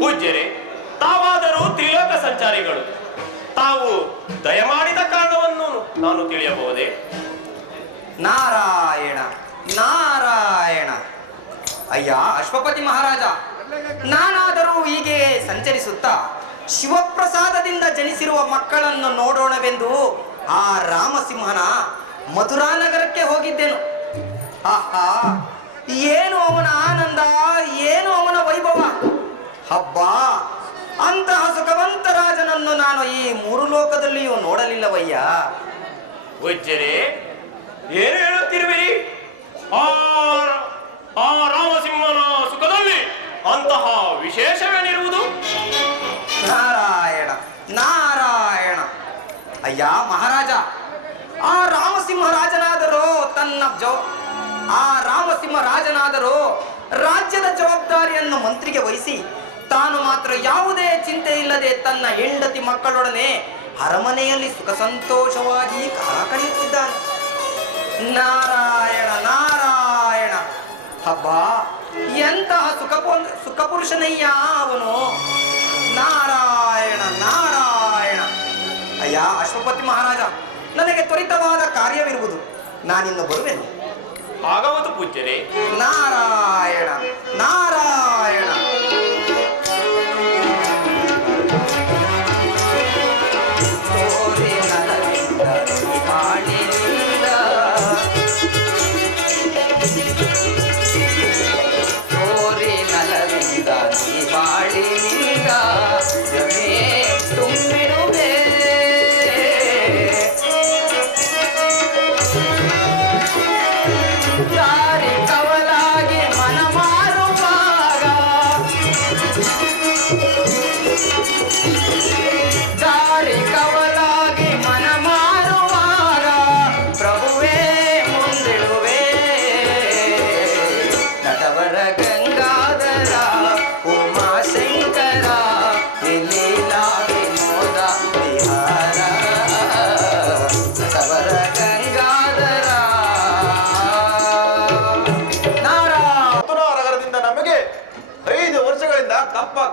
ಪೂಜ್ಯರೇ, ತಾವಾದರೂ ತ್ರಿಲೋಕ ಸಂಚಾರಿಗಳು. ತಾವು ದಯಮಾಡಿದ ಕಾರಣವನ್ನು ನಾನು ತಿಳಿಯಬಹುದೇ? ನಾರಾಯಣ ನಾರಾಯಣ. ಅಯ್ಯ ಅಶ್ವಪತಿ ಮಹಾರಾಜ, ನಾನಾದರೂ ಹೀಗೆ ಸಂಚರಿಸುತ್ತಾ ಶಿವಪ್ರಸಾದದಿಂದ ಜನಿಸಿರುವ ಮಕ್ಕಳನ್ನು ನೋಡೋಣವೆಂದು ಆ ರಾಮಸಿಂಹನ ಮಥುರಾನಗರಕ್ಕೆ ಹೋಗಿದ್ದೆನು. ಆಹಾ, ಏನು ಅವನ ಆನಂದ, ಏನು ಅವನ ವೈಭವ! ಹಬ್ಬ, ಅಂತಹ ಸುಖವಂತ ರಾಜನನ್ನು ನಾನು ಈ ಮೂರು ಲೋಕದಲ್ಲಿಯೂ ನೋಡಲಿಲ್ಲವಯ್ಯ. ಪೂಜ್ಯರೇ, ಏನು ಹೇಳುತ್ತಿರುವಿರಿ? ಆ ರಾಮಸಿಂಹನ ಸುಖದಲ್ಲಿ ಅಂತಹ ವಿಶೇಷವೇನಿರುವುದು? ನಾರಾಯಣ ನಾರಾಯಣ. ಅಯ್ಯ ಮಹಾರಾಜ, ಆ ರಾಮಸಿಂಹ ರಾಜನಾದರೂ ರಾಜ್ಯದ ಜವಾಬ್ದಾರಿಯನ್ನು ಮಂತ್ರಿಗೆ ವಹಿಸಿ ತಾನು ಮಾತ್ರ ಯಾವುದೇ ಚಿಂತೆ ಇಲ್ಲದೆ ತನ್ನ ಹೆಂಡತಿ ಮಕ್ಕಳೊಡನೆ ಅರಮನೆಯಲ್ಲಿ ಸುಖ ಸಂತೋಷವಾಗಿ ಕಾಲ ಕಳೆಯುತ್ತಿದ್ದಾನೆ. ನಾರಾಯಣ ನಾರಾಯಣ. ಹಬ್ಬ, ಎಂತಹ ಸುಖ ಪುರುಷನಯ್ಯ ಅವನು. ನಾರಾಯಣ ನಾರಾಯಣ. ಅಯ್ಯ ಅಶ್ವಪತಿ ಮಹಾರಾಜ, ನನಗೆ ತ್ವರಿತವಾದ ಕಾರ್ಯವಿರುವುದು, ನಾನಿನ್ನು ಬರುವೆನು. ಆಗಬಹುದು ಪೂಜ್ಯರೇ. ನಾರಾಯಣ ನಾರಾಯಣ.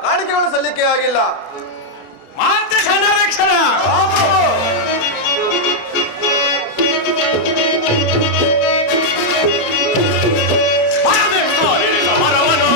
ಕಾಣಿಕೆಗಳು ಸಲ್ಲಿಕೆ ಆಗಿಲ್ಲ. ಸಮರವನ್ನು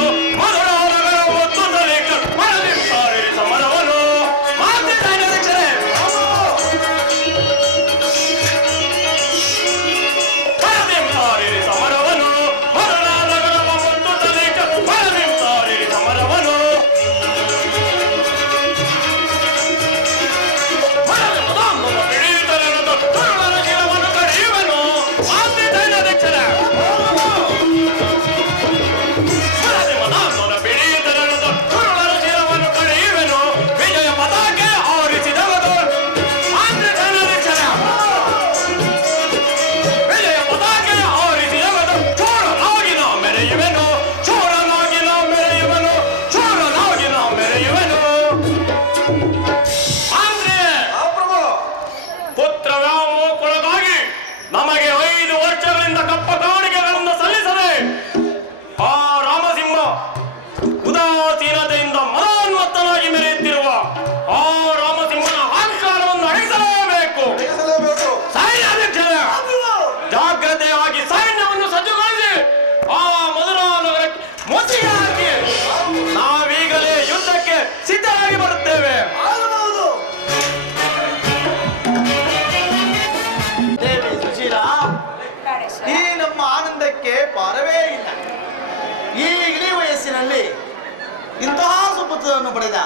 ಅಮೃತವನ್ನು ಪಡೆದ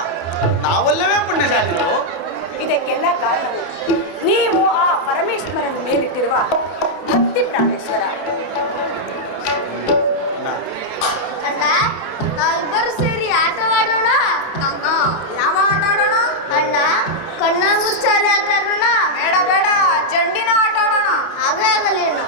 ನಾವಲ್ಲವೇ ಪುಣ್ಯಶಾಲಿಗಳು. ಇದಕ್ಕೆಲ್ಲ ಕಾರಣವು ನೀವು ಆ ಪರಮೇಶ್ವರನ ಮೇಲಿಟ್ಟಿರುವ ಭಕ್ತಿ ಪ್ರಾಣೇಶ್ವರ. ಅಣ್ಣ ನಾವಿಬ್ಬರು ಸೇರಿ ಆಟವಾಡೋಣ. ಯಾವ ಆಟ ಆಡೋಣ ಅಣ್ಣ? ಕಣ್ಣಾಮುಚ್ಚಾಲೆ ಆಟ ಆಡೋಣ. ಬೇಡ ಬೇಡ, ಚೆಂಡಿನ ಆಟ ಆಡೋಣ. ಹಾಗೆ ಆಗಲಿ ಅಣ್ಣ.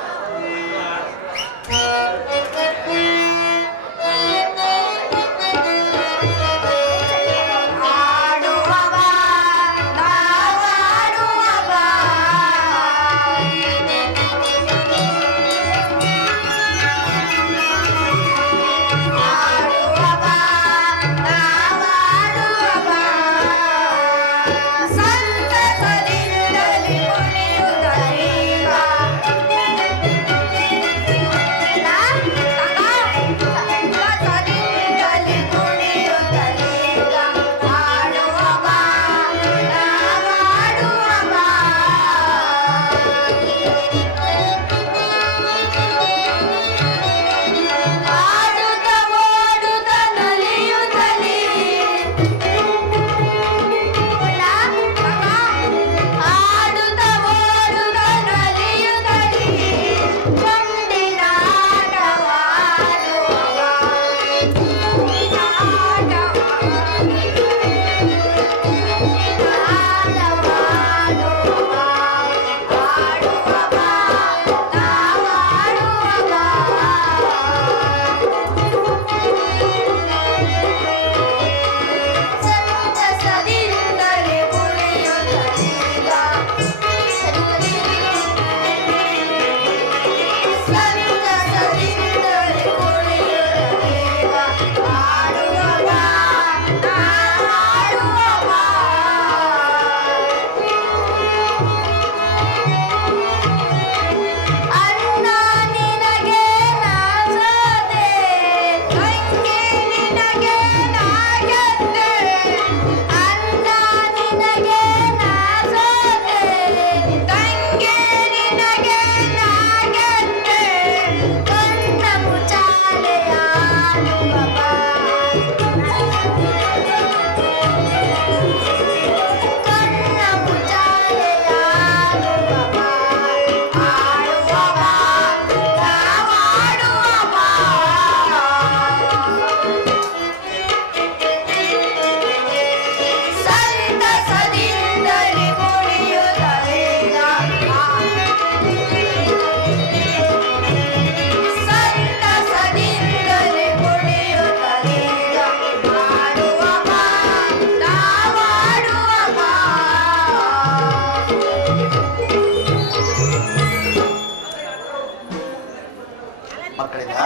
ಮಕ್ಕಳಿಂದ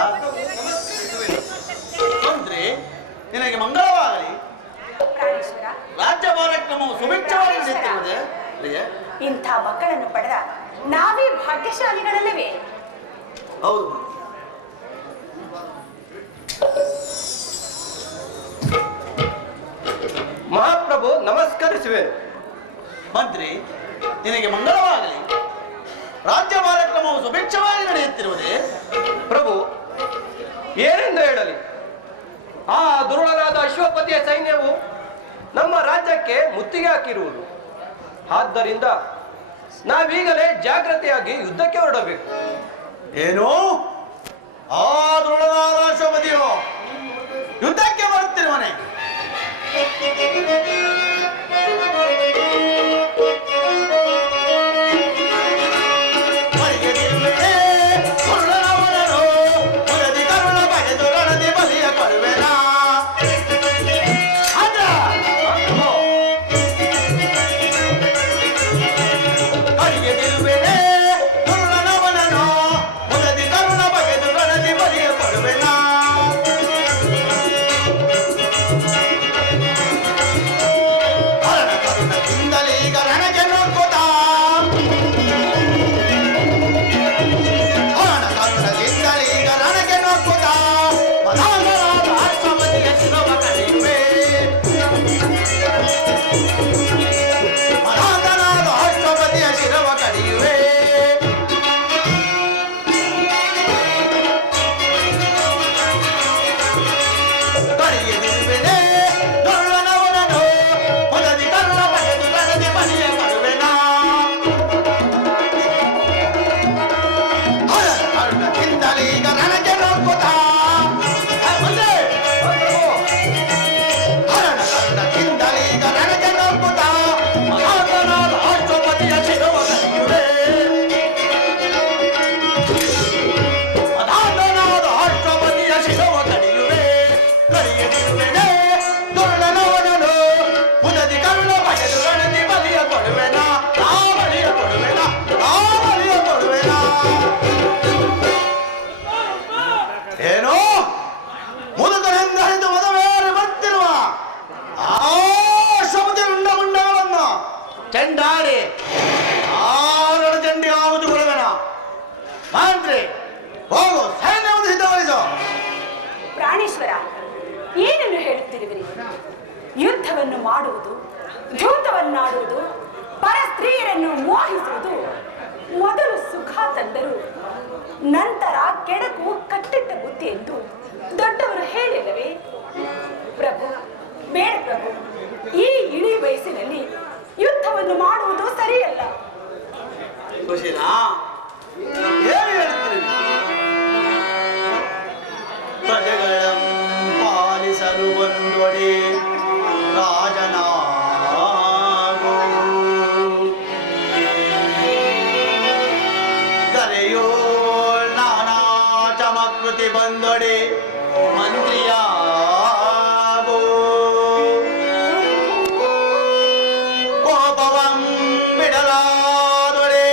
ಮಂತ್ರಿ ನಿನಗೆ ಮಂಗಳವಾಗಲಿ. ಪ್ರಾಣೇಶ್ವರ, ರಾಜ್ಯ ಕಾರ್ಯಕ್ರಮವು ಸುಭಿಕ್ಷವಾಗಿ ನಡೆಯುತ್ತಿರುವುದೇ. ಇಂಥ ಮಕ್ಕಳನ್ನು ಪಡೆದ ನಾವೇ ಭಾಗ್ಯಶಾಲಿಗಳಲ್ಲವೇ? ಹೌದು. ಮಹಾಪ್ರಭು ನಮಸ್ಕರಿಸುವೆ. ಮಂತ್ರಿ ನಿನಗೆ ಮಂಗಳವಾಗಲಿ. ರಾಜ್ಯ ಕಾರ್ಯಕ್ರಮವು ಸುಭಿಕ್ಷವಾಗಿ ನಡೆಯುತ್ತಿರುವುದೇ. ಪ್ರಭು, ಏನೆಂದು ಹೇಳಲಿ? ಆ ದುರುಳನಾದ ಅಶ್ವಪತಿಯ ಸೈನ್ಯವು ನಮ್ಮ ರಾಜ್ಯಕ್ಕೆ ಮುತ್ತಿಗೆ ಹಾಕಿರುವುದು. ಆದ್ದರಿಂದ ನಾವೀಗಲೇ ಜಾಗ್ರತೆಯಾಗಿ ಯುದ್ಧಕ್ಕೆ ಹೊರಡಬೇಕು. ಏನು? ಆ ದೃಢನಾದ ಅಶ್ವಪತಿಯು ಯುದ್ಧಕ್ಕೆ ಬರುತ್ತಿರುವನೆ. ಏನೋ ಮುದುಕನೆಂದು ಹಿಡಿದು ಮದುವೆಯಲ್ಲಿ ಬರ್ತಿರುವ ಆ ಶಬ್ದ ಮುಂಡಗಳನ್ನು ಚೆಂಡಾಡಿ ಆರಳ ಚಂಡಿ ಆಗುದು ಕೊಡಬೇಡ. ಮಂತ್ರಿ ಹೋಗು, ಸೈನ್ಯವನ್ನು ಸಿದ್ಧಗೊಳಿಸು. ಪ್ರಾಣೇಶ್ವರ, ಏನನ್ನು ಹೇಳುತ್ತಿರುವಿರಿ? ಯುದ್ಧವನ್ನು ಮಾಡುವುದು, ಧೂತವನ್ನಾಡುವುದು, ಪರ ಸ್ತ್ರೀಯರನ್ನು ಮೋಹಿಸುವುದು ಮೊದಲು ಸುಖ ತಂದರು, ನಂತರ ಕೆಡಕು ಕಟ್ಟಿಟ್ಟ ಬುದ್ಧಿ ಎಂದು ದೊಡ್ಡವರು ಹೇಳಿಲ್ಲವೇ? ಪ್ರಭು, ಬೇಡ ಪ್ರಭು, ಈ ಇಳಿ ವಯಸ್ಸಿನಲ್ಲಿ ಯುದ್ಧವನ್ನು ಮಾಡುವುದು ಸರಿಯಲ್ಲ. ಖುಷಿನಾ? ಏನು ಹೇಳ್ತೀರಿ? ಪ್ರಜೆಗಳನ್ನು ಪಾಲಿಸಲು ಒಂದೊಡೆ ರಾಜನಾಗು, ಕರೆಯೋ ನಾನಾ ಚಮಕೃತಿ ಬಂದೊಡೆ ಮಂತ್ರಿಯಾಗೋ, ಕೋಪವಂ ಬಿಡಲಾದೊಡೆ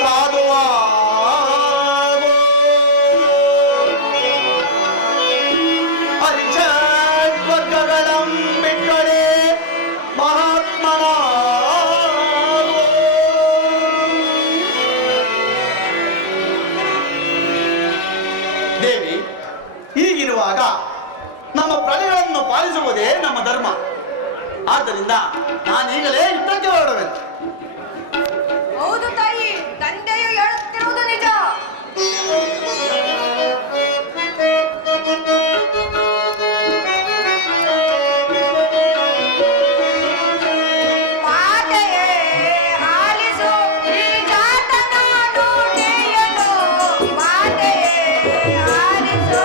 ಸಾಧುವಾಗೋ, ಪರಿಷದ್ವರ್ಗಗಳಂ ಬಿಟ್ಟೊಡೆ ಮಹಾತ್ಮನಾಗೋ. ದೇವಿ, ಹೀಗಿರುವಾಗ ನಮ್ಮ ಪ್ರಜೆಗಳನ್ನು ಪಾಲಿಸುವುದೇ ನಮ್ಮ ಧರ್ಮ. ಆದ್ದರಿಂದ ನಾನೀಗಲೇ ಯುದ್ಧಕ್ಕೆ ಹೊರಡುವೆನು. ಹೌದು ತಾಯಿ, ತಂದೆಯು ಹೇಳುತ್ತಿರುವುದು ನಿಜ. ಮಾತೆಯೇ ಆಲಿಸು ಈ ಜಾತನ ನುಡಿಯನ್ನು, ಮಾತೆಯೇ ಆಲಿಸು.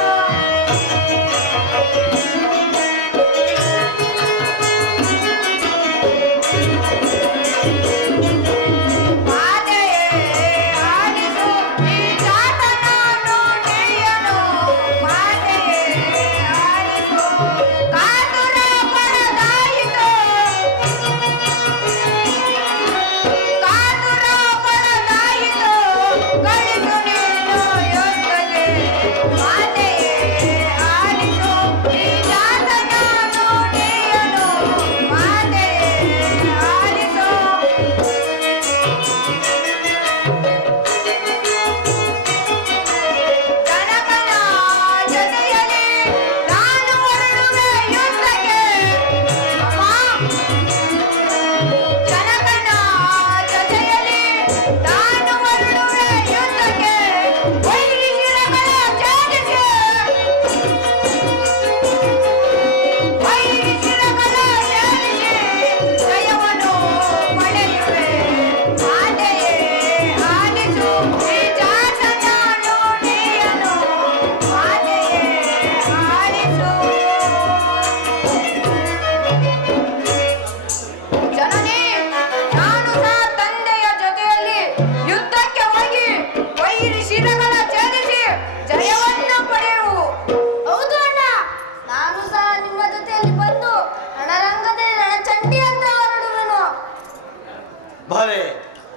ಭಲೆ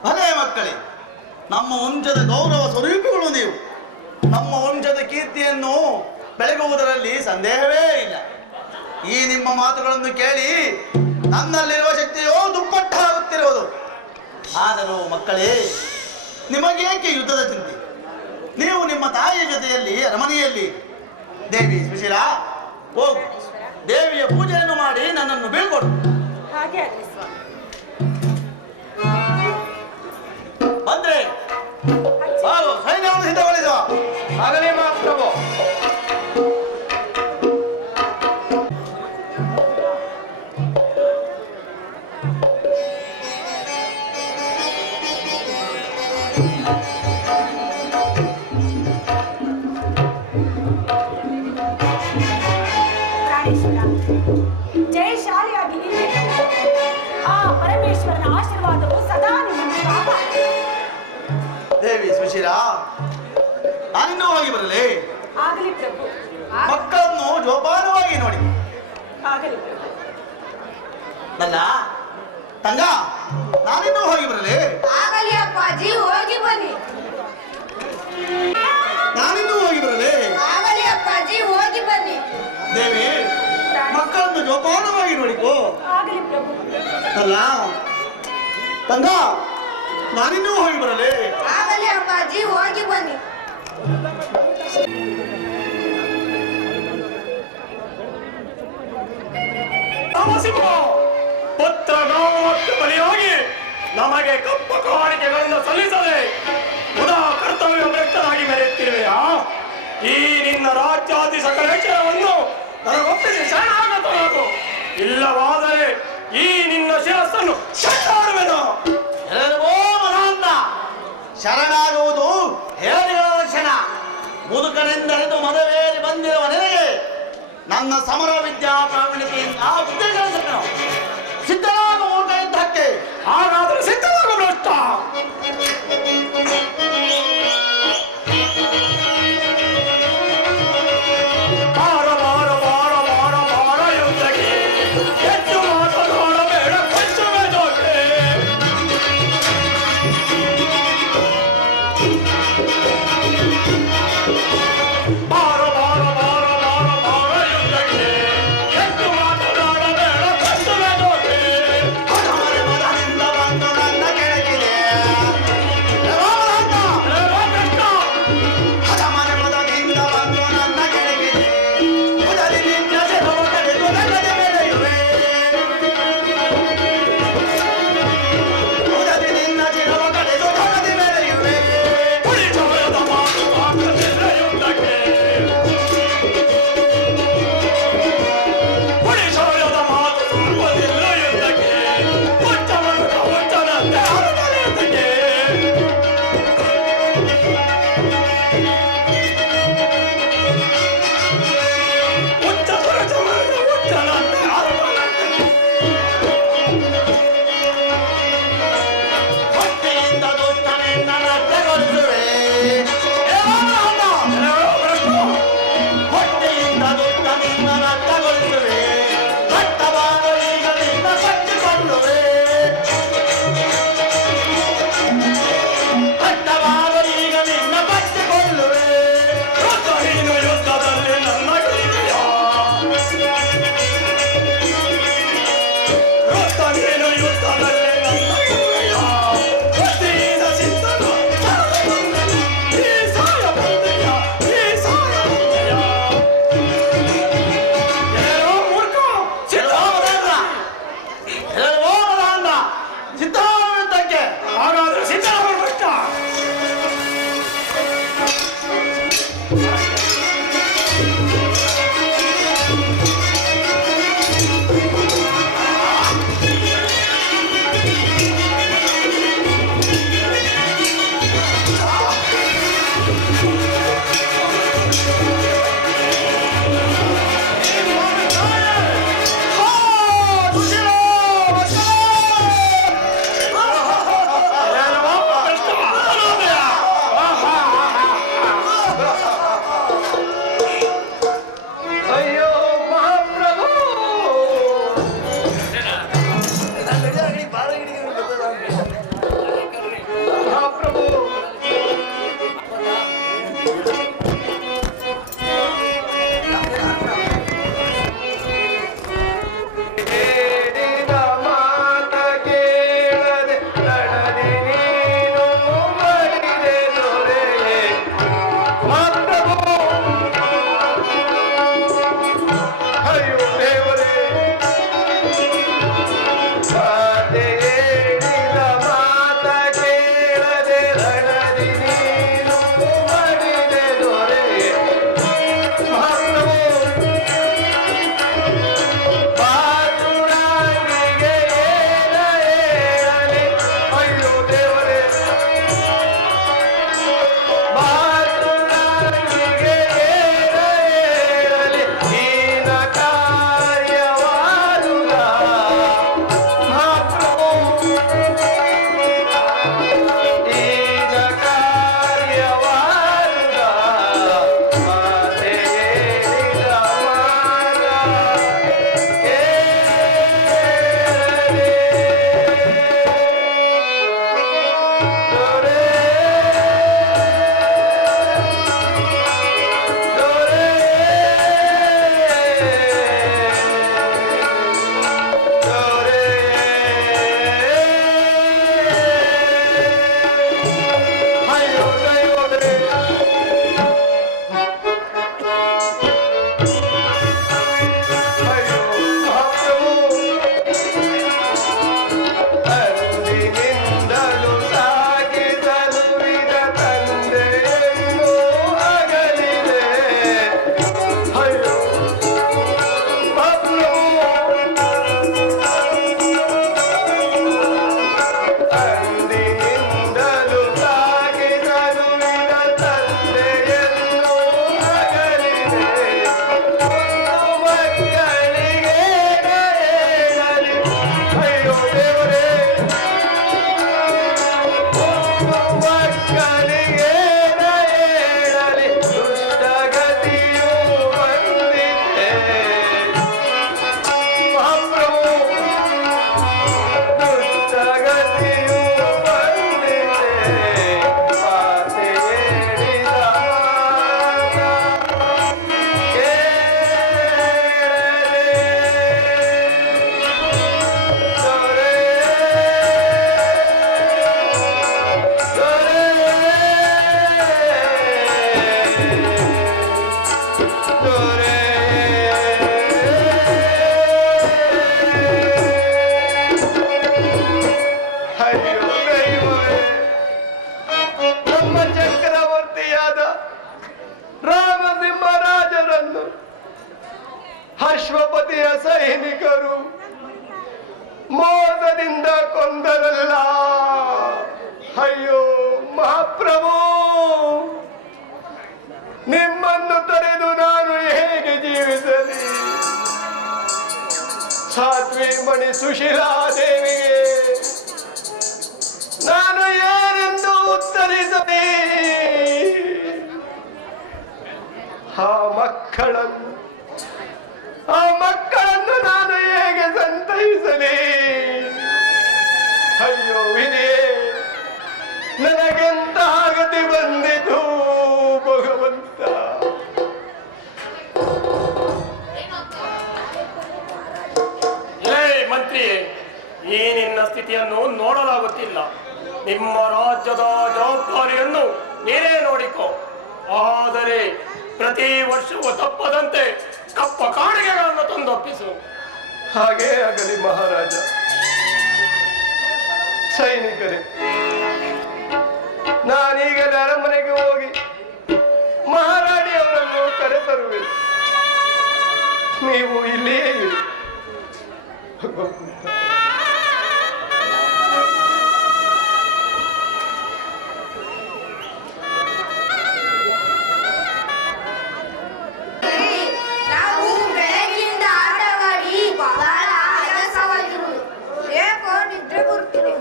ಭಲೆ ಮಕ್ಕಳೇ, ನಮ್ಮ ವಂಶದ ಗೌರವ ಸ್ವರೂಪಿಗಳು ನೀವು. ನಮ್ಮ ವಂಶದ ಕೀರ್ತಿಯನ್ನು ಬೆಳಗುವುದರಲ್ಲಿ ಸಂದೇಹವೇ ಇಲ್ಲ. ಈ ನಿಮ್ಮ ಮಾತುಗಳನ್ನು ಕೇಳಿ ನನ್ನಲ್ಲಿರುವ ಶಕ್ತಿಯೋ ದುಪ್ಪಟ್ಟಾಗುತ್ತಿರುವುದು. ಆದರೂ ಮಕ್ಕಳೇ, ನಿಮಗೇಕೆ ಯುದ್ಧದ ಚಿಂತೆ? ನೀವು ನಿಮ್ಮ ತಾಯಿಯ ಜೊತೆಯಲ್ಲಿ ಅರಮನೆಯಲ್ಲಿ. ದೇವಿ ಸುಶೀಲಾ, ಹೋಗು, ದೇವಿಯ ಪೂಜೆಯನ್ನು ಮಾಡಿ ನನ್ನನ್ನು ಬೀಳ್ಕೊಡು. ಹಾಗೆ ಆಗಲಿ ಸ್ವಾಮಿ. ಬಂದ್ರೆ ಸಾಲು ಸೈನ್ಯವನ್ನು ಸಿದ್ಧಗೊಳಿಸುವ. ಆಗಲೇ ಮಹಾಪ್ರಭು. ಪ್ರಾಣೇಶ್ವರ, ಜಯಶಾಲಿಯಾಗಿ ಇರಬೇಕು. ಆ ಪರಮೇಶ್ವರನ ಆಶೀರ್ವಾದವು ಸದಾ ನಿಮ್ಮನ್ನು ಕಾಪಾಡಲಿ. ದೇವಿ ಸುಶೀಲಾ, ನಾನಿನ್ನೂ ಹೋಗಿ ಬರಲಿ. ಆಗಲಿ ಪ್ರಭು, ಮಕ್ಕಳನ್ನು ಜೋಪಾನವಾಗಿ ನೋಡಿ. ಆಗಲಿ ಪ್ರಭು. ನನ್ನ ತಂಗ, ನಾನಿನ್ನೂ ಹೋಗಿ ಬರಲಿ. ಆಗಲಿ ಅಪ್ಪಾಜಿ, ಹೋಗಿ ಬನ್ನಿ. ನಾನಿನ್ನೂ ಹೋಗಿ ಬರಲಿ. ಆಗಲಿ ಜೋಪಾನವಾಗಿ ನೋಡಿಕೋ. ಆಗಲಿ ಪ್ರಭು. ಅಲ್ಲ ತಂಗ, ನಾನಿನ್ನೂ ಹೋಗಿ ಬರಲೇ? ಆಗಲಿ ಅಪ್ಪಾಜಿ, ಹೋಗಿ ಬನ್ನಿ. ಪುತ್ರ ನಾವು ಮತ್ತು ಬಲಿಯಾಗಿ ನಮಗೆ ಕಪ್ಪ ಕಾಣಿಕೆಗಳನ್ನು ಸಲ್ಲಿಸದೆ ಉದಾ ಕರ್ತವ್ಯ ಭ್ರಷ್ಟರಾಗಿ ಮೆರೆಯುತ್ತಿರುವೆಯಾ? ಈ ನಿನ್ನ ರಾಜ್ಯಾದಿ ಸಕಲೇಶ್ವರವನ್ನು ನನಗೊಪ್ಪಿಸಿ ಶರಣಾಗತನಾಗು. ಇಲ್ಲವಾದರೆ ಈ ನಿನ್ನ ಶಿರಸ್ಸನ್ನು ಶರಣಾಡುವೆನು. ಶರಣಾಗುವುದು ಹೇರಿಗಳ ಲಕ್ಷಣ. ಮುದುಕನೆಂದರಿದು ಮದವೇರಿ ಬಂದಿರುವ ನಿನಗೆ ನನ್ನ ಸಮರ ವಿದ್ಯಾ ಪ್ರಾವೀಣ್ಯತೆಯಿಂದ ಬುದ್ಧಿ ಕಲಿಸಬೇಕು. ಸಿದ್ಧರಾಗ ಮೂರ್ಖ ಯುದ್ಧಕ್ಕೆ. ಹಾಗಾದರೆ ಸಿದ್ಧರಾಗ ಭ್ರಷ್ಟ. ಬಾರ ಬಾರ ಬಾರ ಬಾರ ಬಾರ ಯುದ್ಧಕ್ಕೆ ಹೆಚ್ಚು ಮಾತನಾಡಬೇಡ, ಪಂಚಮೇ ಜೋಕೆ. ಬಾರ ಬಾರ ಬಾರ ಬಾರ ಬಾರ ಯುದ್ಧಕ್ಕೆ ಹೆಚ್ಚು ಮಾತನಾಡಬೇಡ, ಪಂಚಮೇ ಜೋಕೆ. ಅಧಮರೆ ಮದದಿಂದ ಬಂದು ನನ್ನ ಅಶ್ವಪತಿಯ ಸೈನಿಕರು ಮೋಸದಿಂದ ಕೊಂದರಲ್ಲ. ಅಯ್ಯೋ ಮಹಾಪ್ರಭು, ನಿಮ್ಮನ್ನು ತೊರೆದು ನಾನು ಹೇಗೆ ಜೀವಿಸಲಿ? ಸಾಧ್ವಿ ಮಣಿ ಸುಶೀಲಾದೇವಿಗೆ ನಾನು ಏನೆಂದು ಉತ್ತರಿಸಲಿ? ಆ ಮಕ್ಕಳನ್ನು ನಾನು ಹೇಗೆ ಸಂತೈಸಲಿ? ಅಯ್ಯೋ ವಿಧಿಯೇ, ನನಗೆಂತ ಗತಿ ಬಂದಿತು ಭಗವಂತ. ಲೇ ಮಂತ್ರಿ, ಈ ನಿನ್ನ ಸ್ಥಿತಿಯನ್ನು ನೋಡಲಾಗುತ್ತಿಲ್ಲ. ನಿಮ್ಮ ರಾಜ್ಯದ ಜವಾಬ್ದಾರಿಯನ್ನು ನೀನೇ ನೋಡಿಕೊ. ಆದರೆ ಪ್ರತಿ ವರ್ಷವೂ ತಪ್ಪದಂತೆ ಕಪ್ಪ ಕಾಣಿಕೆಗಳನ್ನು ತಂದೊಪ್ಪಿಸು. ಹಾಗೇ ಆಗಲಿ ಮಹಾರಾಜ. ಸೈನಿಕರೇ, ನಾನೀಗಲೇ ಅರಮನೆಗೆ ಹೋಗಿ ಮಹಾರಾಣಿಯವರನ್ನು ಕರೆತರುವೆ. ನೀವು ಇಲ್ಲಿಯೇ ಇರಿ. ನಾವು ಬೆಳಗ್ಗೆಯಿಂದ ಆಟವಾಡಿ ಬಹಳ ಆಯಾಸವಾಗಿರುವುದು. ಏಕೋ ನಿದ್ರೆ ಬರುತ್ತಿದೆ.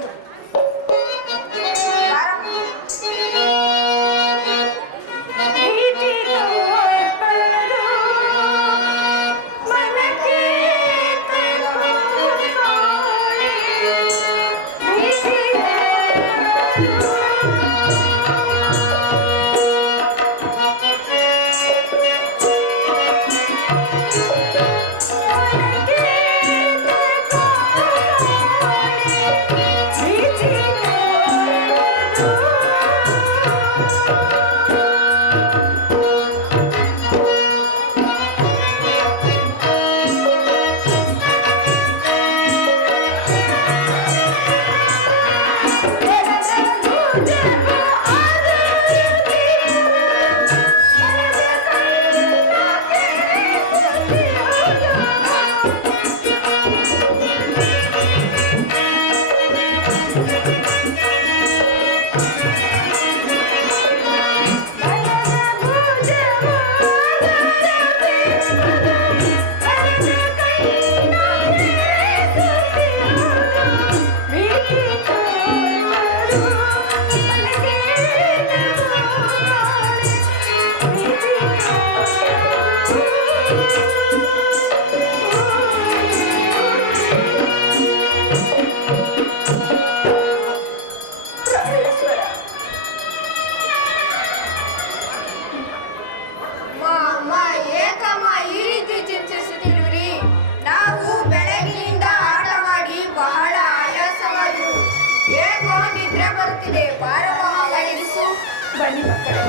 ಬನ್ನಿ ಮಕ್ಕಳೇ,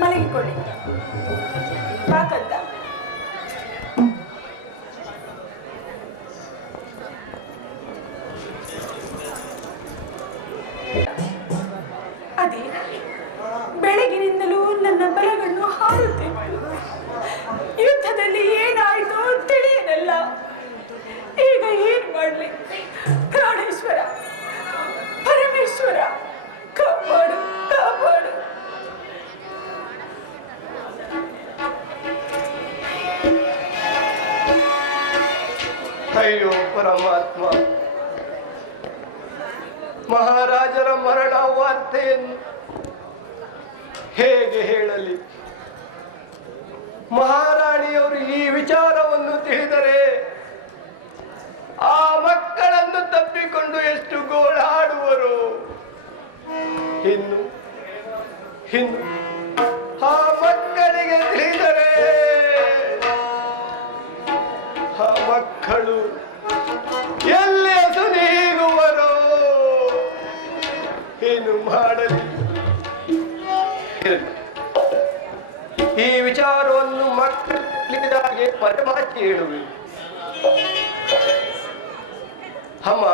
ಮಲಗಿಕೊಳ್ಳಿ. ಬಾಕಂತ ಅದೇ ಬೆಳಗಿನಿಂದಲೂ ನನ್ನ ಬಲಗಣ್ಣು ಹಾರುತ್ತಿತ್ತು. ಯುದ್ಧದಲ್ಲಿ ಏನಾಯಿತು ತಿಳಿಯನಲ್ಲ. ಈಗ ಏನ್ ಮಾಡ್ಲಿ? ಪ್ರಾಣೇಶ್ವರ, ಪರಮೇಶ್ವರ, ಕಾಪಾಡು ಕಾಪಾಡು. ಅಯ್ಯೋ ಪರಮಾತ್ಮ, ಮಹಾರಾಜರ ಮರಣ ವಾರ್ತೆಯನ್ನು ಹೇಗೆ ಹೇಳಲಿ? ಮಹಾರಾಣಿಯವರು ಈ ವಿಚಾರವನ್ನು ತಿಳಿದರೆ ಆ ಮಕ್ಕಳನ್ನು ತಪ್ಪಿಕೊಂಡು ಎಷ್ಟು ಗೋಳಾಡುವರು. ಇನ್ನು ಆ ಮಕ್ಕಳಿಗೆ ತಿಳಿದರೆ ಆ ಮಕ್ಕಳು ಎಲ್ಲಿ ಸುನೀಗುವರು? ಏನು ಮಾಡಲಿ? ಈ ವಿಚಾರವನ್ನು ಮಕ್ಕಳಿಗೆ ಪರಮಾಚಿ ಹೇಳುವೆ. ಅಮ್ಮ,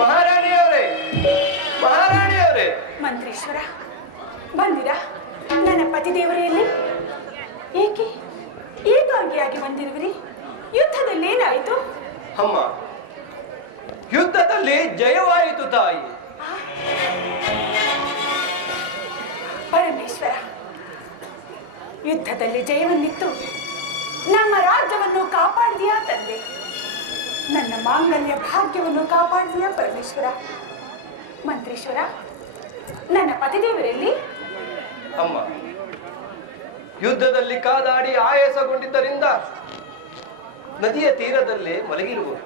ಮಹಾರಾಣಿಯವರೇ, ಮಹಾರಾಣಿಯವರೇ. ಮಂತ್ರೇಶ್ವರ ಬಂದಿರಾ? ನನ್ನ ಪತಿದೇವರೆಯಲ್ಲಿ ಏಕೆ? ಏಕಾಗಿ ಏಕಾಂಗಿಯಾಗಿ ಬಂದಿರುವಿರಿ? ಯುದ್ಧದಲ್ಲಿ ಏನಾಯಿತು? ಅಮ್ಮ, ಯುದ್ಧದಲ್ಲಿ ಜಯವಾಯಿತು ತಾಯಿ. ಪರಮೇಶ್ವರ, ಯುದ್ಧದಲ್ಲಿ ಜಯವನ್ನಿತ್ತು ನಮ್ಮ ರಾಜ್ಯವನ್ನು ಕಾಪಾಡಿದೆಯಾ ತಂದೆ? ನನ್ನ ಮಾಂಗಲ್ಯ ಭಾಗ್ಯವನ್ನು ಕಾಪಾಡಿದೆಯಾ ಪರಮೇಶ್ವರ? ಮಂತ್ರೀಶ್ವರ, ನನ್ನ ಪತಿದೇವರಲ್ಲಿ? ಅಮ್ಮ, ಯುದ್ಧದಲ್ಲಿ ಕಾದಾಡಿ ಆಯಾಸಗೊಂಡಿದ್ದರಿಂದ ನದಿಯ ತೀರದಲ್ಲೇ ಮಲಗಿರುವುದು.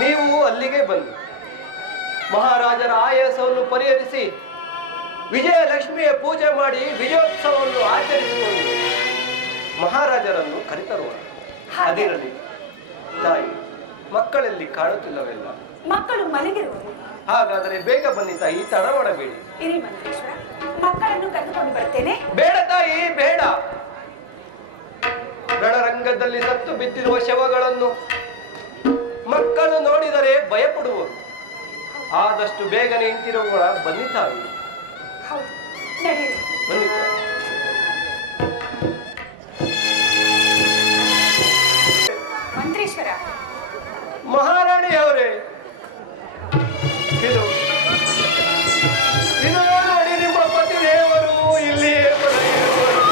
ನೀವು ಅಲ್ಲಿಗೆ ಬಂದು ಮಹಾರಾಜರ ಆಯಾಸವನ್ನು ಪರಿಹರಿಸಿ ವಿಜಯಲಕ್ಷ್ಮಿಯ ಪೂಜೆ ಮಾಡಿ ವಿಜಯೋತ್ಸವವನ್ನು ಆಚರಿಸಿಕೊಂಡು ಮಹಾರಾಜರನ್ನು ಕರೆತರುವ. ಅದಿರಲಿ ತಾಯಿ, ಮಕ್ಕಳಲ್ಲಿ ಕಾಣುತ್ತಿಲ್ಲವೆಲ್ಲ? ಮಕ್ಕಳು ಮಲಗಿರುವರು. ಹಾಗಾದರೆ ಬೇಗ ಬನ್ನಿ ತಾಯಿ, ತಡ ಮಾಡಬೇಡಿ. ಇರಿ ಮಂತ್ರೀಶ್ವರ, ಮಕ್ಕಳನ್ನು ಕರೆದುಕೊಂಡು ಬರ್ತೇನೆ. ಬೇಡ ತಾಯಿ, ಬೇಡ. ರಣರಂಗದಲ್ಲಿ ಸತ್ತು ಬಿದ್ದಿರುವ ಶವಗಳನ್ನು ಮಕ್ಕಳು ನೋಡಿದರೆ ಭಯಪಡುವರು. ಆದಷ್ಟು ಬೇಗನೆ ಹಿಂತಿರುಗೋಣ. ಬನ್ನಿ ತಾಯಿ. ಹೌದು, ನಡೆಯಿರಿ. ಬನ್ನಿ ತಾಯಿ. ಮಂತ್ರೀಶ್ವರ, ಮಹಾರಾಣಿಯವರೇ, ಇದು ಇದು ನೋಡಿ, ನಿಮ್ಮ ಪತಿದೇವರು ಇಲ್ಲಿಯೇ ಮಲಗಿರುವರು.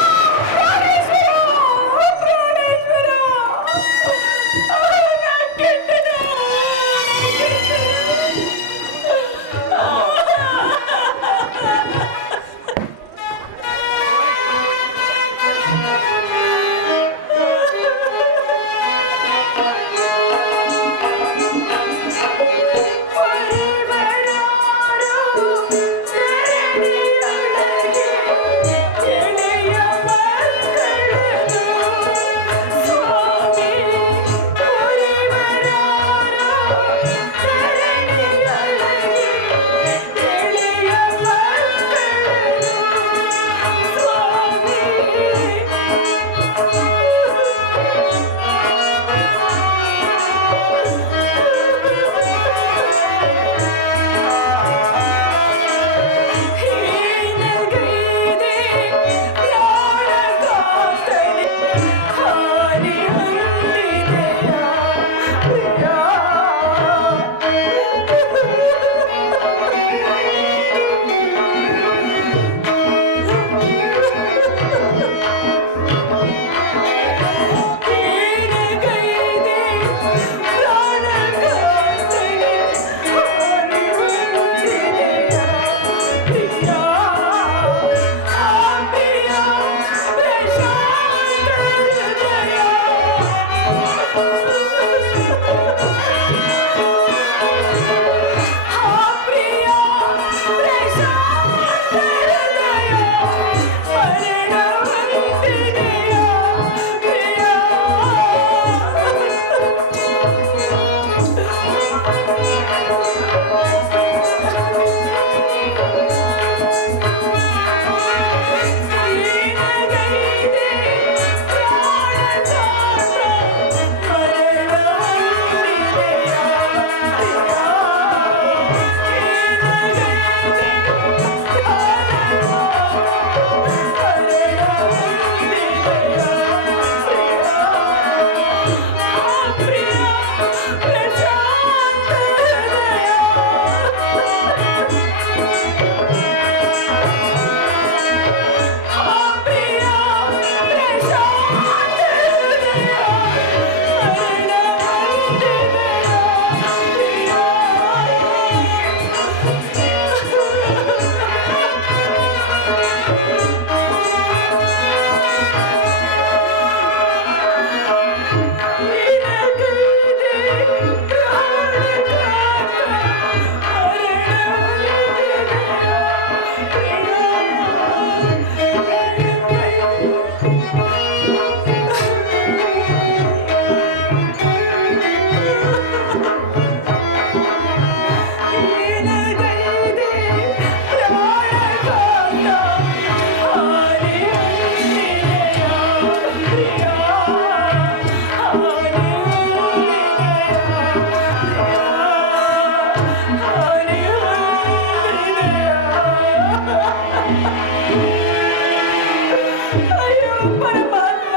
ಅಯ್ಯೋ ಪರಮಾತ್ಮ,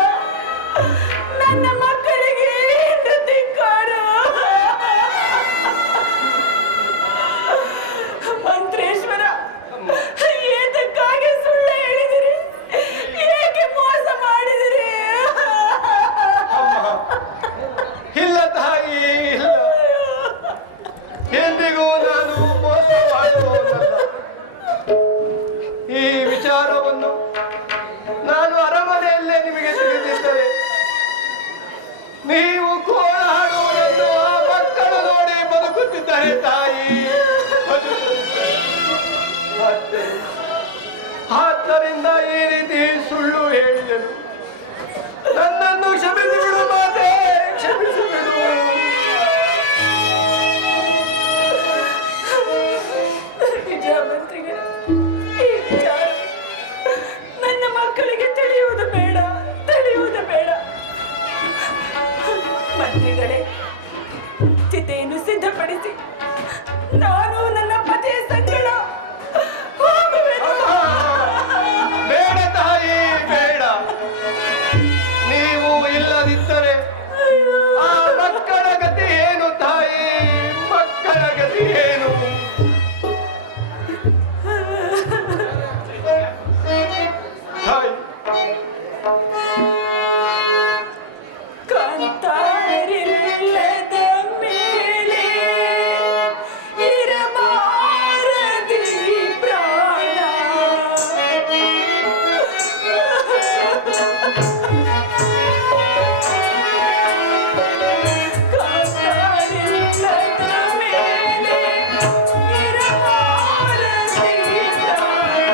ಕಾಂತಾರಿಲ್ಲದ ಮೇಲೆ ಇರಬಾರದಿ ಪ್ರಾಣ ಕಾಂತಾರಿಲ್ಲದ ಮೇಲೆ ಇರಬಾರದಿ ಪ್ರಾಣ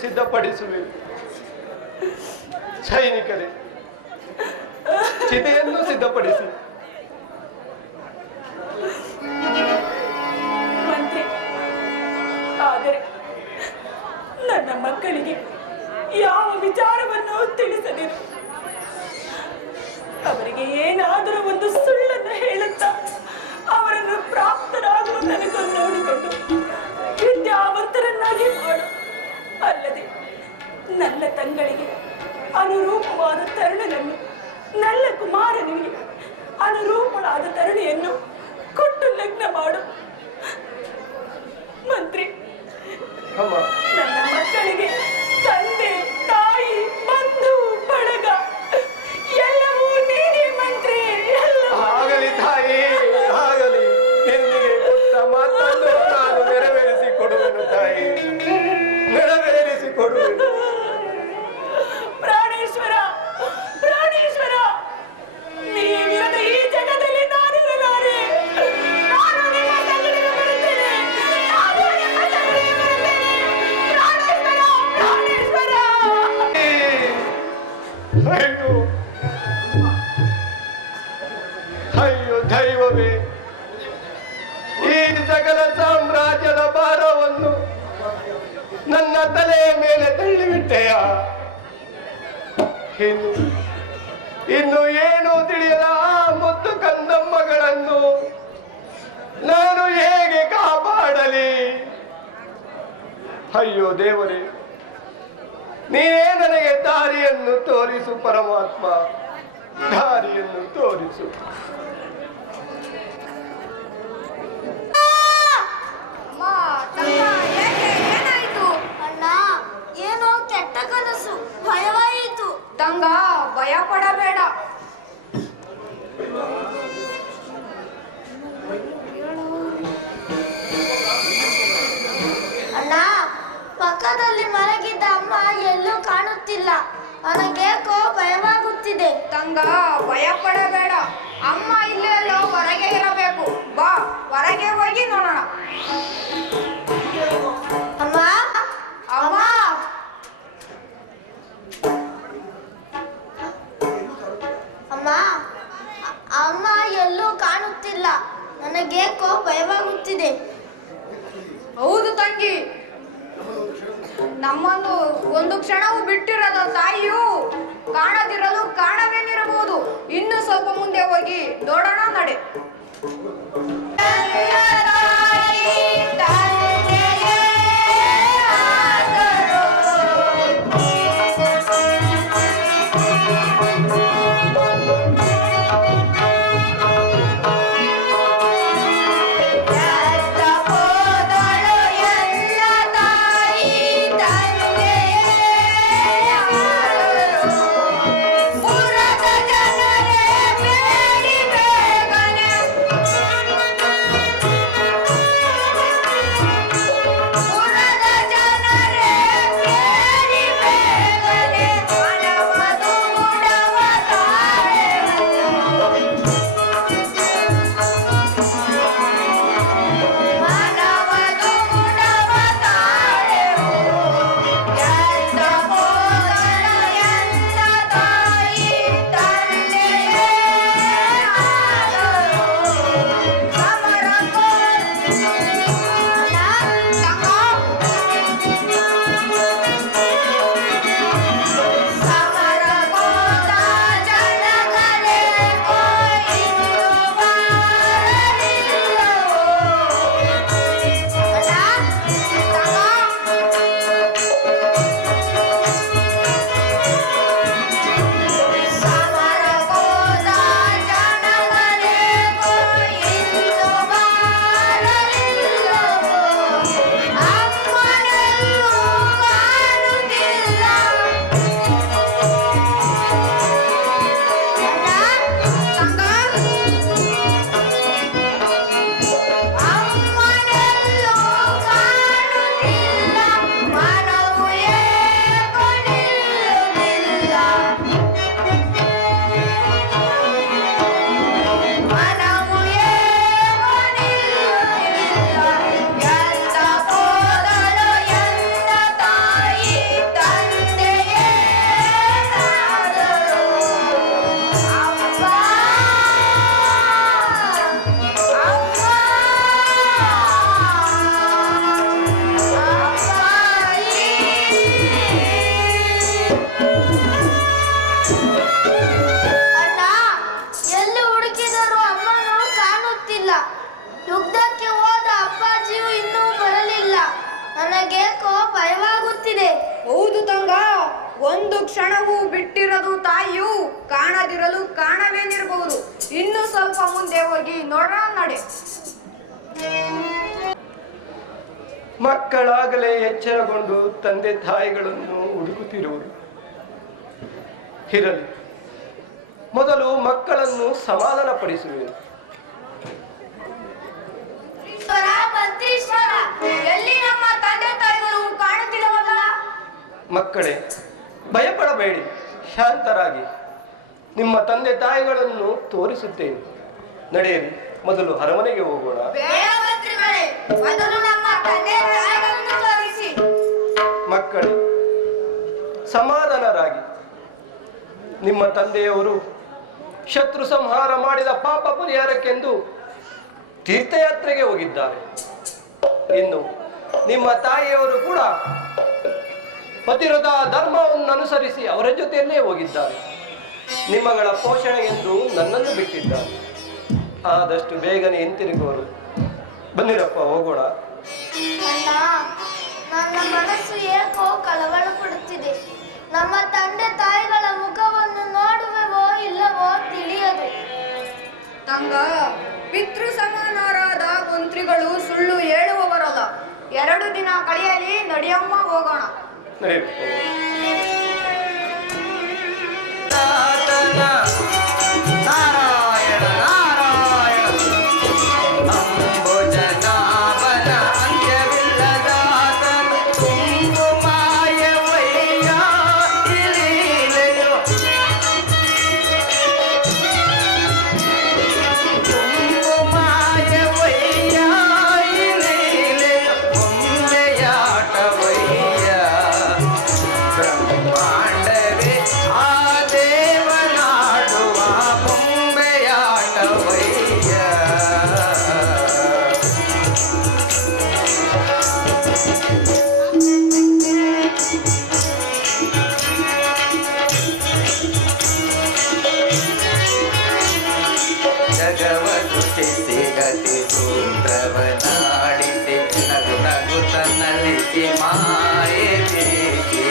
ಸಿದ್ಧಪಡಿಸುವೆ. ಸೈನಿಕರೇ, ಚಿತೆಯನ್ನು ಸಿದ್ಧಪಡಿಸಿ. ಮಂತ್ರಿ, ಆದರೆ ನನ್ನ ಮಕ್ಕಳಿಗೆ ಯಾವ ವಿಚಾರವನ್ನು ತಿಳಿಸದಿರು. ಅವರಿಗೆ ಏನಾದರೂ ಒಂದು ಸುಳ್ಳನ್ನು ಹೇಳುತ್ತಾ ಅವರನ್ನು ಪ್ರಾಪ್ತರಾಗುವುದನ್ನು ನೋಡಿಕೊಂಡು ವಿದ್ಯಾವಂತರನ್ನಾಗಿ ಮಾಡು. ಅಲ್ಲದೆ ನನ್ನ ತಂಗಳಿಗೆ ಅನುರೂಪವಾದ ತರುಣನನ್ನು, ನನ್ನ ಕುಮಾರನಿಗೆ ಅನುರೂಪವಾದ ತರುಣಿಯನ್ನು ಕೊಟ್ಟು ಲಗ್ನ ಮಾಡು. ಮಂತ್ರಿ, ನನ್ನ ಮಕ್ಕಳಿಗೆ ತಂದೆ, ತಾಯಿ, ಬಂಧು, ಬಳಗ ಎಲ್ಲವೂ ನೀನೇ ಮಂತ್ರಿ. ಆಗಲಿ ತಾಯಿ, ಆಗಲಿ. ಎಲ್ಲಿಗೆ ಕೊಟ್ಟ ಮಾತನ್ನು ನಾನು ನೆರವೇರಿಸಿ ಕೊಡುವೆನು ತಾಯಿ, ನೆರವೇರಿಸಿ ಕೊಡುವೆನು. ಪ್ರಾಣೇಶ್ವರ, ಪ್ರಾಣೇಶ್ವರ, ನೀವಿರದ ಈ ಜಗದಲ್ಲಿ ನಾನು ಇರಲಾರೆ. ನಾನು ನಿಮ್ಮ ಸಂಗಡಿಗೆ ಬರುತ್ತೇನೆ. ನಾನು ನಿಮ್ಮ ಸಂಗಡಿಗೆ ಬರುತ್ತೇನೆ. ಪ್ರಾಣೇಶ್ವರ, ಪ್ರಾಣೇಶ್ವರ. ಅಯ್ಯೋ ಅಯ್ಯೋ ದೈವವೇ, ಈ ಸಕಲ ಸಾಮ್ರಾಜ್ಯದ ಭಾರವನ್ನು ನನ್ನ ತಲೆಯ ಮೇಲೆ ತಳ್ಳಿಬಿಟ್ಟೆಯ. ಇನ್ನು ಏನು ತಿಳಿಯದ ಆ ಮುತ್ತು ಕಂದಮ್ಮಗಳನ್ನು ನಾನು ಹೇಗೆ ಕಾಪಾಡಲಿ? ಅಯ್ಯೋ ದೇವರೇ, ನೀನೇ ನನಗೆ ದಾರಿಯನ್ನು ತೋರಿಸು ಪರಮಾತ್ಮ, ದಾರಿಯನ್ನು ತೋರಿಸು. ಅಮ್ಮ, ತಮ್ಮ, ಏನಾಯ್ತು? ಅಣ್ಣ, ಏನೋ ಕೆಟ್ಟ ಕನಸು, ಭಯವಾಯಿತು. ತಂಗ ಭಯ ಪಡಬೇಡ. ಅಣ್ಣ, ಪಕ್ಕದಲ್ಲಿ ಮಲಗಿದ್ದ ಅಮ್ಮ ಎಲ್ಲೂ ಕಾಣುತ್ತಿಲ್ಲ. ನನಗೇಕೋ ಭಯವಾಗುತ್ತಿದೆ. ತಂಗ ಭಯ ಪಡಬೇಡ. ಅಮ್ಮ ಇಲ್ಲೆಲ್ಲೋ ಹೊರಗೆ ಇರಬೇಕು. ಬಾ, ಹೊರಗೆ ಹೋಗಿ ನೋಡೋಣ. ಅಮ್ಮ, ಅಮ್ಮ, ಅಮ್ಮ, ಅಮ್ಮ ಎಲ್ಲೂ ಕಾಣುತ್ತಿಲ್ಲ. ನನಗೇಕೋ ಭಯವಾಗುತ್ತಿದೆ. ಹೌದು ತಂಗಿ, ನಮ್ಮನ್ನು ಒಂದು ಕ್ಷಣವೂ ಬಿಟ್ಟಿರದ ತಾಯಿಯು ಕಾಣದಿರಲು ಕಾರಣವೇನಿರಬಹುದು. ಇನ್ನು ಸ್ವಲ್ಪ ಮುಂದೆ ಹೋಗಿ ನೋಡೋಣ, ನಡೆ. ಯುದ್ಧಕ್ಕೆ ಹೋದ ಅಪ್ಪಾಜಿಯು ಇನ್ನೂ ಬರಲಿಲ್ಲ. ನನಗೇಕೋ ಭಯವಾಗುತ್ತಿದೆ. ಹೌದು ತಂಗ, ಒಂದು ಕ್ಷಣವೂ ಬಿಟ್ಟಿರದು ತಾಯಿಯು ಕಾಣದಿರಲು ಕಾರಣವೇನಿರಬಹುದು. ಇನ್ನು ಸ್ವಲ್ಪ ಮುಂದೆ ಹೋಗಿ ನೋಡೋಣ, ನಡೆ. ಮಕ್ಕಳಾಗಲೇ ಎಚ್ಚರಗೊಂಡು ತಂದೆ ತಾಯಿಗಳನ್ನು ಹುಡುಕುತ್ತಿರುವುದು. ಇರಲಿ, ಮೊದಲು ಮಕ್ಕಳನ್ನು ಸಮಾಧಾನಪಡಿಸುವೆ. ಎಲ್ಲಿ ನಮ್ಮ ತಂದೆ ತಾಯಿಗಳು ಕಾಣುತ್ತಿಲ್ಲವಲ್ಲ? ಮಕ್ಕಳೇ, ಭಯಪಡಬೇಡಿ, ಶಾಂತರಾಗಿ. ನಿಮ್ಮ ತಂದೆ ತಾಯಿಗಳನ್ನು ತೋರಿಸುತ್ತೇನೆ. ನಡೆಯಿರಿ, ಮೊದಲು ಅರಮನೆಗೆ ಹೋಗೋಣ. ಮೊದಲು ನಮ್ಮ ತಂದೆ ತಾಯಿಗಳನ್ನು ತೋರಿಸಿ. ಮಕ್ಕಳೇ, ಸಮಾಧಾನರಾಗಿ. ನಿಮ್ಮ ತಂದೆಯವರು ಶತ್ರು ಸಂಹಾರ ಮಾಡಿದ ಪಾಪ ಪರಿಹಾರಕ್ಕೆಂದು ತೀರ್ಥಯಾತ್ರೆಗೆ ಹೋಗಿದ್ದಾರೆ. ಇನ್ನು ನಿಮ್ಮ ತಾಯಿಯವರು ಕೂಡ ಪತಿವ್ರತ ಧರ್ಮವನ್ನು ಅನುಸರಿಸಿ ಅವರ ಜೊತೆಯಲ್ಲೇ ಹೋಗಿದ್ದಾರೆ. ನಿಮ್ಮಗಳ ಪೋಷಣೆ ಎಂದು ನನ್ನನ್ನು ಬಿಟ್ಟಿದ್ದಾರೆ. ಆದಷ್ಟು ಬೇಗನೆ ಹಿಂತಿರುಗುವರು. ಬನ್ನಿರಪ್ಪ, ಹೋಗೋಣ. ನನ್ನ ಮನಸ್ಸು ಏಕೋ ಕಳವಳ ಪಡುತ್ತಿದೆ. ನಮ್ಮ ತಂದೆ ತಾಯಿಗಳ ಮುಖವನ್ನು ನೋಡುವೆವೋ ಇಲ್ಲವೋ ತಿಳಿಯದು. ತಂಗ, ಪಿತೃ ಸಮಾನರಾದ ಮಂತ್ರಿಗಳು ಸುಳ್ಳು ಹೇಳುವವರಲ್ಲ. 2 ದಿನ ಕಳೆಯಲಿ, ನಡಿಯಮ್ಮ, ಹೋಗೋಣ. ನಡೆಯಿರಿ. ಸಿಗತಿ ಸೂತ್ರವನಾಡಿಸಿ ನಗು ನಗು ತನ್ನಲ್ಲಿಸಿ ಮಾಯೆ ಬೀಸಿ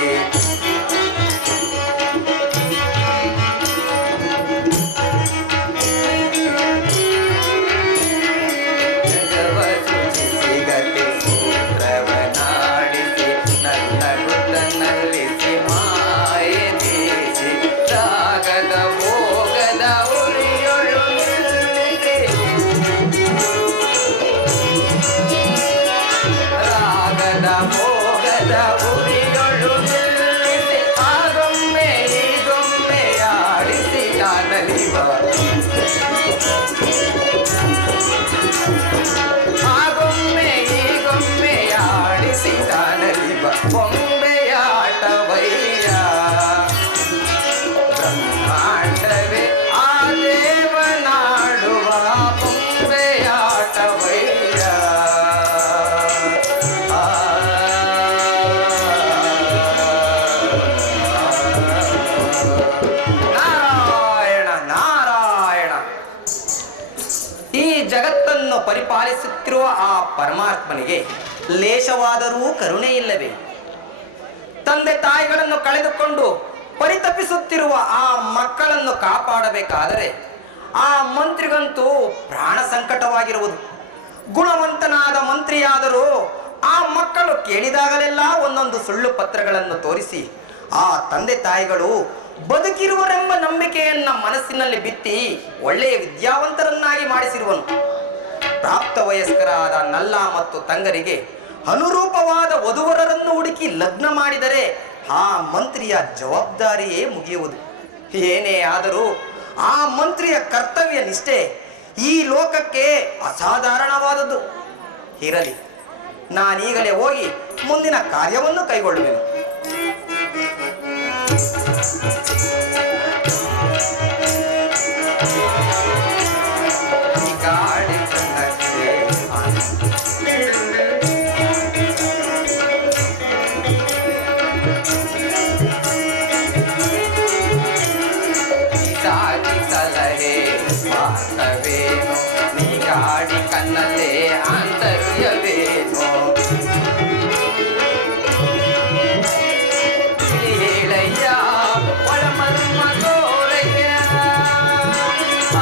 ಜಗವ ಸೃಷ್ಟಿಸಿಗತಿ ಸೂತ್ರವನಾಡಿಸಿ ನಗು ನಗು ತನ್ನಲ್ಲಿಸಿ ಮಾಯೆ ಬೀಸಿ ರಾಗದ ಭೋಗದ ಉರಿಯೊಳು ರಾಗದ ಭೋಗದ ಉರಿಯೊಳು ನಿಲ್ಲಿಸಿ ಆಗೊಮ್ಮೆ ಈಗೊಮ್ಮೆ ಆಡಿಸಿ ಕಾದಲಿವ ಆಗೊಮ್ಮೆ ಈಗೊಮ್ಮೆ ಆಡಿಸಿ ಕಾದಲಿವ ಬೊಂಬೆಯಾಟವಯ್ಯ ಬ್ರಹ್ಮಾಂಡವೇ ಆ ದೇವನಾಡುವ ಬೊಂಬೆಯಾಟವಯ್ಯ ನಾರಾಯಣ ನಾರಾಯಣ. ಈ ಜಗತ್ತನ್ನು ಪರಿಪಾಲಿಸುತ್ತಿರುವ ಆ ಪರಮಾತ್ಮನಿಗೆ ಲೇಷವಾದರೂ ಕರುಣೆ ಇಲ್ಲವೇ? ತಂದೆ ತಾಯಿಗಳನ್ನು ಕಳೆದುಕೊಂಡು ಪರಿತಪಿಸುತ್ತಿರುವ ಆ ಮಕ್ಕಳನ್ನು ಕಾಪಾಡಬೇಕಾದರೆ ಆ ಮಂತ್ರಿಗಂತೂ ಪ್ರಾಣ ಸಂಕಟವಾಗಿರುವುದು. ಗುಣವಂತನಾದ ಮಂತ್ರಿಯಾದರೂ ಆ ಮಕ್ಕಳು ಕೇಳಿದಾಗಲೆಲ್ಲ ಒಂದೊಂದು ಸುಳ್ಳು ಪತ್ರಗಳನ್ನು ತೋರಿಸಿ ಆ ತಂದೆ ತಾಯಿಗಳು ಬದುಕಿರುವರೆಂಬ ನಂಬಿಕೆಯನ್ನ ಮನಸ್ಸಿನಲ್ಲಿ ಬಿತ್ತಿ ಒಳ್ಳೆಯ ವಿದ್ಯಾವಂತರನ್ನಾಗಿ ಮಾಡಿಸಿರುವನು. ಪ್ರಾಪ್ತ ವಯಸ್ಕರಾದ ನಲ್ಲ ಮತ್ತು ತಂಗರಿಗೆ ಅನುರೂಪವಾದ ವಧುವರರನ್ನು ಹುಡುಕಿ ಲಗ್ನ ಮಾಡಿದರೆ ಆ ಮಂತ್ರಿಯ ಜವಾಬ್ದಾರಿಯೇ ಮುಗಿಯುವುದು. ಏನೇ ಆದರೂ ಆ ಮಂತ್ರಿಯ ಕರ್ತವ್ಯ ನಿಷ್ಠೆ ಈ ಲೋಕಕ್ಕೆ ಅಸಾಧಾರಣವಾದದ್ದು. ಇರಲಿ, ನಾನೀಗಲೇ ಹೋಗಿ ಮುಂದಿನ ಕಾರ್ಯವನ್ನು ಕೈಗೊಳ್ಳುವೆನು. ಈ ಗಾಡಿ ಚನ್ನಕ್ಕೆ ಸಾಗಿ ಸಲಹೆ ಮಾತವೇನು ನೀ ಗಾಡಿ ಕಣ್ಣಲ್ಲೇ ಆಂತರ್ಯವೇನು ಹೇಳಯ್ಯ ಒಳಮರ್ಮ ತೋರಯ್ಯ ಆ